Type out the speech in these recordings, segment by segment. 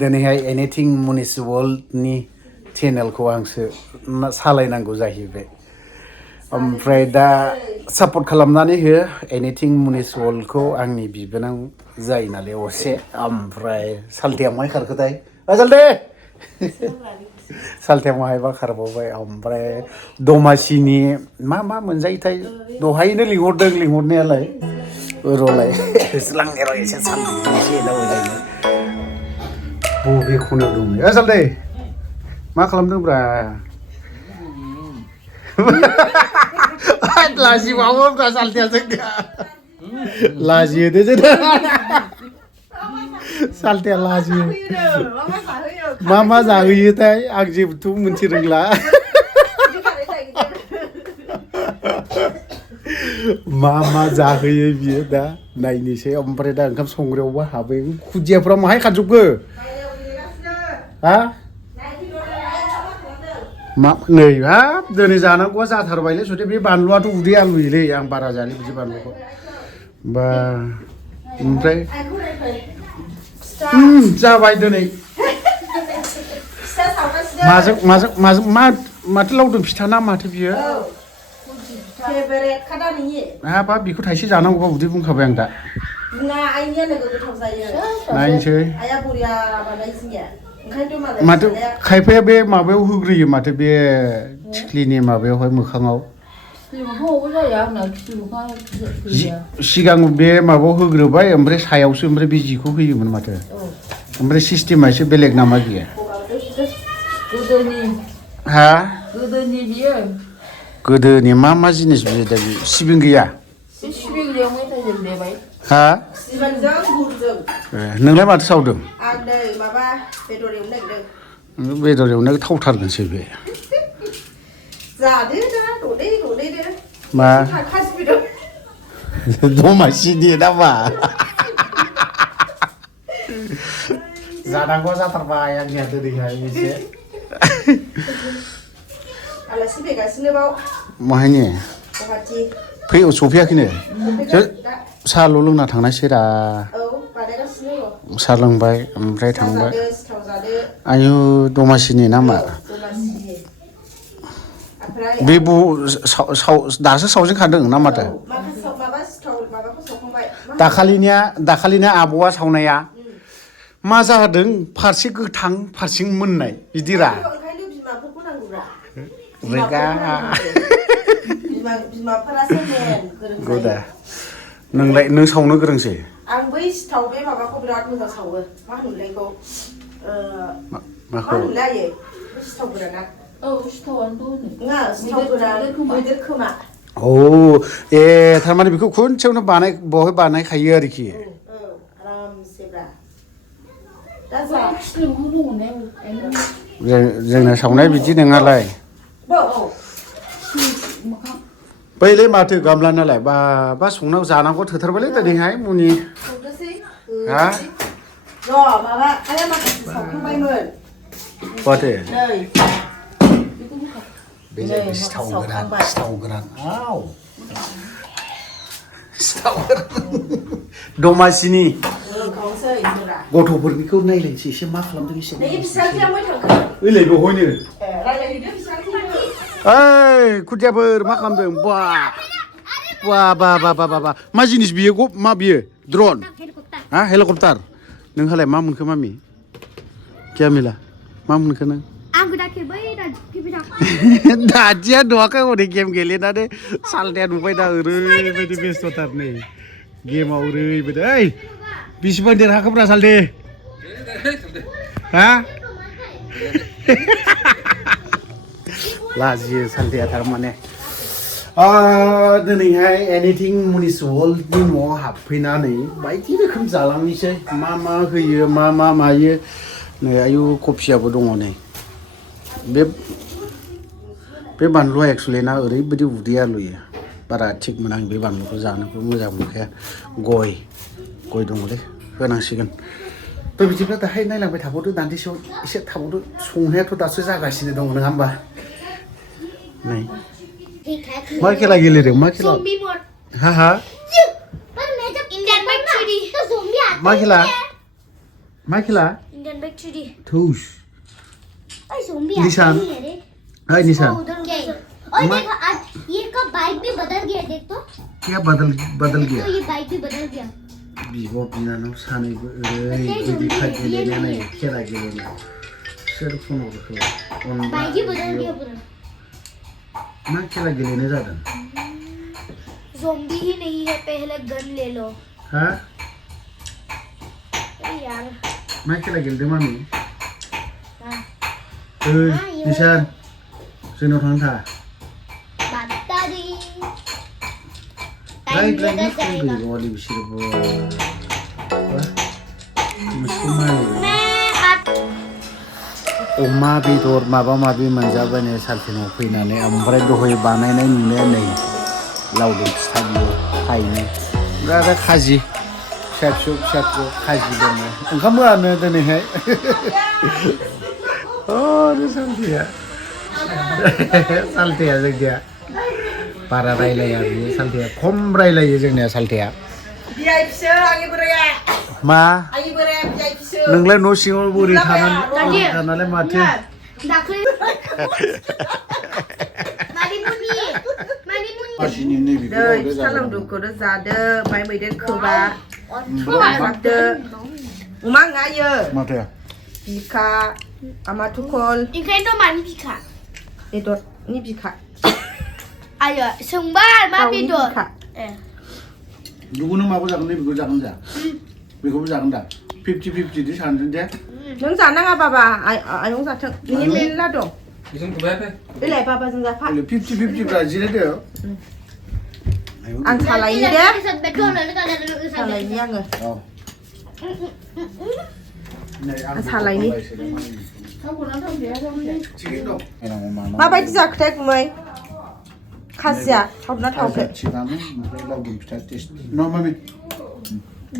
दिनैहाय एनिथिं मुनिस वर्ल्डनि चेनेलखौ आंसो सालायनांगौ जाहैबाय ओमफ्राय दा सापर्ट खालामनानै हो एनिथिं मुनिस वर्ल्डखौ आंनि बिबोनां जायो नालाय असे ओमफ्राय सालथेया माहाय खारखोथाय सालथे सालथेया माहायबा खारबावबाय ओमफ्राय दमासिनि मा मोनजायोथाय दहायनो लिंहरदों लिंहरनायालाय रलाय लांनाय र' एसे सालथे एसे दावबायलायनो बबे खनायाव दं सालथे मा खालामदोंब्रा लाजिबावोब्रा सालथेया जोंनिया लाजियो दे जोंना सालथेया लाजियो मा जाहोयोथाय आं जेबोथ' मोनथि रोंला मा जाहोयो बियो दा नायनोसै ओमफ्राय दा ओंखाम संग्रायावबो हाबो खुदियाफ्रा माहाय खारजोबखो हा मा नै हाब दिनै जानांगौआ जाथारबायलै जुदि बे बानलुआथ' उदै आलुयोलै आं बारा जानो बिदि बानलुखौ बा ओमफ्राय जाबाय दिनै माजों माथो लावदुम फिथा ना माथो बियो हाबा बेखौ थाइसे जानांगौबा उदै बुंखाबाय आं दा नायनोसै माथो खायफाया बे माबायाव होग्रोयो माथो बे थिख्लिनि माबायावहाय मोखाङाव सिगां बे माबायाव होग्रोबाय ओमफ्राय सायावसो ओमफ्राय बे जिखौ होयोमोन माथो ओमफ्राय सिस्टेमा एसे बेलेग नामा बियो हा गोदोनि मा जिनिस बियो दा सिबिं गैया हा नोंलाय माथो सावदों आं नै माबा बेदर एवनो नागिरदों बेदर एवनाय थावथारगोनसै बे जादो दा ददै मा दमासिनि नामा जानांगौ जाथारबाय आंनिया दिनैहाय एसे आलासि फैगासिनो बाव माहायनि गुवाहाटि सफैयाखैनो साहाल' लोंना थांनायसैरा साहा लोंबाय ओमफ्राय थांबाय आयु दमासिनि नामा बे दासो सावजेनखादों ना माथो दाखालिनिया आब'आ सावनाया मा जादों फारसे गोथां फारसे मोननाय बिदिरा नोंलाय नों सावनो गोरोंसै आं बै सिथाव बे माबाखौ बिराद मोजां सावो मा होनोलायखौ माखौ सिथाव गोराना नङा सिथाव गोरान मैदेर खोमा ए थारमाने बेखौ खनसेयावनो बहाय बानायखायो आरोखि आरामसेब्रा जोंना सावनाय बिदि नङालाय बैलै माथो गामला नालाय बा संनायाव जानांगौ थोथारबायलै दिनैहाय मुनि हा माबा आया माखासे सावखांबायमोन माथो बे सिथाव गोरान दमासिनि गथ'फोरनिखौ नायलायनोसै एसे मा खालामदों एसे ओइलाय दहयनो ओइ खुदियाफोर मा खालामदों बा मा जिनिस बियो मा बियो ड्रन हा हेलिकप्टार नोंहालाय मा मोनखो मामि क्यामिला मा मोनखो नों दादिया नुवाखै हनै गेम गेलेनानै सालथेया नुबाय दा ओरैबायदि बेस्थ'थार नै गेमाव ओरैबायदि ओइ बिसिबां देरहाखोब्रा सालथे हा लाजियो सालथेया थारमाने दिनैहाय एनिथिं मुनिस वर्ल्डनि न'आव हाबफैनानै बायदि रोखोम जालांनोसै मा होयो मा मायो नै आयु कफियाबो दङ नै बे बानलुआ एक्सुवेलि ना ओरैबायदि उदै आलुयो बारा थिग मोना आं बे बानलुखौ जानोबो मोजां मोनखाया गय दङलै होनांसिगोन थ' बिदिब्ला दाहाय नायलांबाय थाबावदो दान्दिसेयाव एसे थाबावदो संनायाथ' दासो जागासिनो दङ नङा होमबा नै मा खेला गेलेदों मा खेला हा मा खेला Indian back 3D. थुस अरे ज़ोंबी निशान हाय निशान उधर गए और देख आज ये का बाइक भी बदल गया देख तो क्या बदल गया तो ये बाइक भी बदल गया बिब' बिनानाव सानैबो ओरैबायदि गेलेनानै खेला गेलेनाय सोर फनहरखो बाइक ही बदल गया पूरा मा खेला गेलेनाय जादों ज़ोंबी ही नहीं है पहले गन ले लो हा अरे यार मा खेला गेलेदों मामि हाँ निशान जोंनाव थांनो था बता दी राइट टाइम राइट लेकर जाएगा गली बिसोरबो मुसुमाय अमा बेदर माबा माबि मोनजाबायनो सालथिनाव फैनानै ओमफ्राय दहाय बानायनाय नुनाया नै लावदुम फिथा बियो थाइनै ओमफ्राय आरो खाजि फिसा फिसौ खाजि दङ ओंखाम होआनो दिनैहाय अरे सालथेया जोंनिया बारा रायलाया बियो सालथेया खम रायलायो जोंनिया सालथेया बियाइसो आंनि बोराया मा आंनि बोराया बियाइसो नोंलाय न' सिङाव बोरै थानानै माथो दाखलै मासिनि नैबेखौ दै फिथा लावदुमखौनो जादो ओमफ्राय मैदेर खोबा जादो अमा ngaयो माथो बिखा आमाथुखल ओंखायनोथ' मानि बिखा बेदरनि बिखा आयो सोंबाय मा दाउनि बेदर बिखा बेखौनो माबो जागोन बेखौ जागोन दा बेखौबो जागोन दा 50-50 दि सानदों दे नों जानाङा बाबा आयं जाथों नोंनि मेरला दं बेलाय बाबाजों जाफा 50-50 ब्रा जिरायदो आं सालायनि दे सालायनि सालायनि आङो औ सालायनि थिगैनो दं माबायदि जाखोथाय गुमै खाजिया थावना थावाखै थिगानो ओमफ्राय लावदुम फिथा टेस्ट न' मामि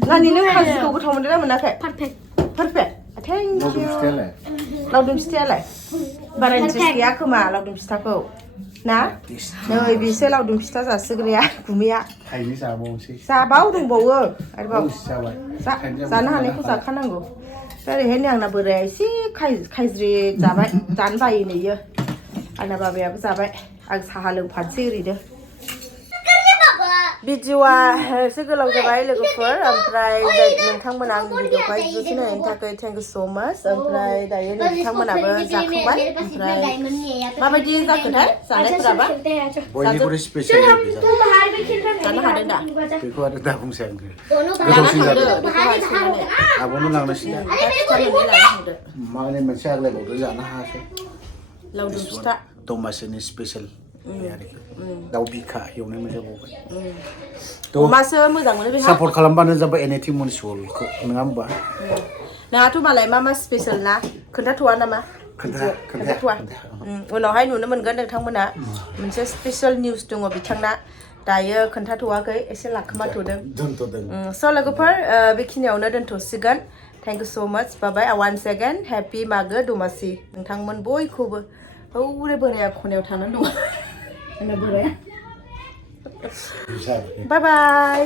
नानि नों खाजिखौ गोथाव मोनदोंना मोनाखै पारफेक्ट थेंक लावदुम इउ फिथायालाय लावदुम फिथायालाय बारा इन्ट्रेस्ट गैया खोमा लावदुम फिथाखौ ना नै बिसो लावदुम फिथा जासिग्राया गुमैया थाइनै जाबावनोसै जाबाव दंबावो आरोबाव जाबाय जानो हानायखौ जाखानांगौ ओरैहायनो आंना बोराया एसे खायज्रि जाबाय जानो बायो नैयो आंना बाबायाबो जाबाय आं साहा लोंफानोसै ओरैनो भिडिअआ एसे गोलाव जाबाय लोगोफोर ओमफ्राय नोंथांमोना आंनि भिडिअखौहाय जोबोद नायनायनि थाखाय थेंक इउ सो माच ओमफ्राय दायो नोंथांमोनाबो जाखांबाय ओमफ्राय माबायदि जाखोथाय जानायफोराबा बयनिख्रुइ स्पेसियल जानो हादों दा बेखौ आरो दा बुंसै आं आब'नो लांनोसै माने मोनसे आग्लायबावदो जानो हायासै लावदुम फिथा दमासिनि स्पेसियेल दाउ बिखा एवनाय मोनजाबावबाय अमासो मोजां मोनो बेहा सापर्ट खालामबानो जाबाय एनिथिं मुनिसिपालखौ नङा होमबा नोंहाथ' मालाय मा स्पेसियेल ना खोन्थाथ'वा नामा खोन्थाथ'वा उनावहाय नुनो मोनगोन नोंथांमोना मोनसे स्पेसियेल निउस दङ बिथांना दायो खोन्थाथ'वाखै एसे लाखोमाथ'दों स' लोगोफोर बेखिनियावनो दोनथ'सिगोन थेंक इउ स' माच बाय वान्स एगेन हेपि मागो दमासि नोंथांमोन बयखौबो हौरे बोराया खनायाव थानानै दङ आंना बोराया बाय बाय